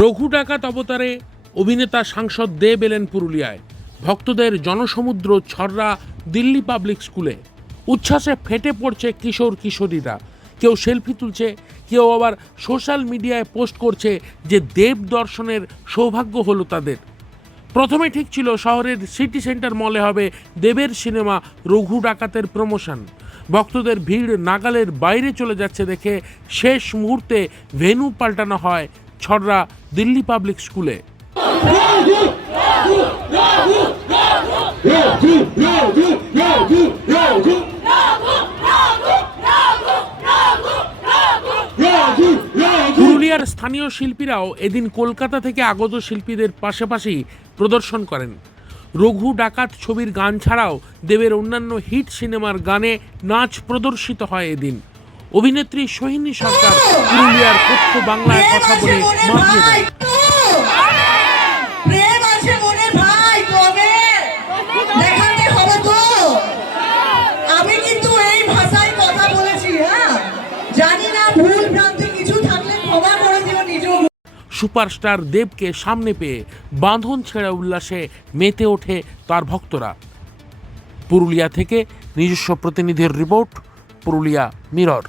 রঘু ডাকাত অবতারে অভিনেতা সাংসদ দেব এলেন পুরুলিয়ায়। ভক্তদের জনসমুদ্র ছররা দিল্লি পাবলিক স্কুলে। উচ্ছ্বাসে ফেটে পড়ছে কিশোর কিশোরীরা। কেউ সেলফি তুলছে, কেউ আবার সোশ্যাল মিডিয়ায় পোস্ট করছে যে দেব দর্শনের সৌভাগ্য হলো তাদের। প্রথমে ঠিক ছিল শহরের সিটি সেন্টার মলে হবে দেবের সিনেমা রঘু ডাকাতের প্রমোশন। ভক্তদের ভিড় নাগালের বাইরে চলে যাচ্ছে দেখে শেষ মুহূর্তে ভেন্যু পাল্টানো হয় ছররা দিল্লি পাবলিক স্কুলে। পুরুলিয়ার স্থানীয় শিল্পীরাও এদিন কলকাতা থেকে আগত শিল্পীদের পাশাপাশি প্রদর্শন করেন। রঘু ডাকাত ছবির গান ছাড়াও দেবের অন্যান্য হিট সিনেমার গানে নাচ প্রদর্শিত হয় এদিন। অভিনেত্রী সোহিনী সরকার পুরুলিয়ার কথ্য বাংলায় কথা বলে মাতিয়ে দেয়। সুপারস্টার দেবকে সামনে পেয়ে বাঁধন ছেড়ে উল্লাসে মেতে ওঠে তার ভক্তরা। পুরুলিয়া থেকে নিজস্ব প্রতিনিধির রিপোর্ট, পুরুলিয়া মিরর।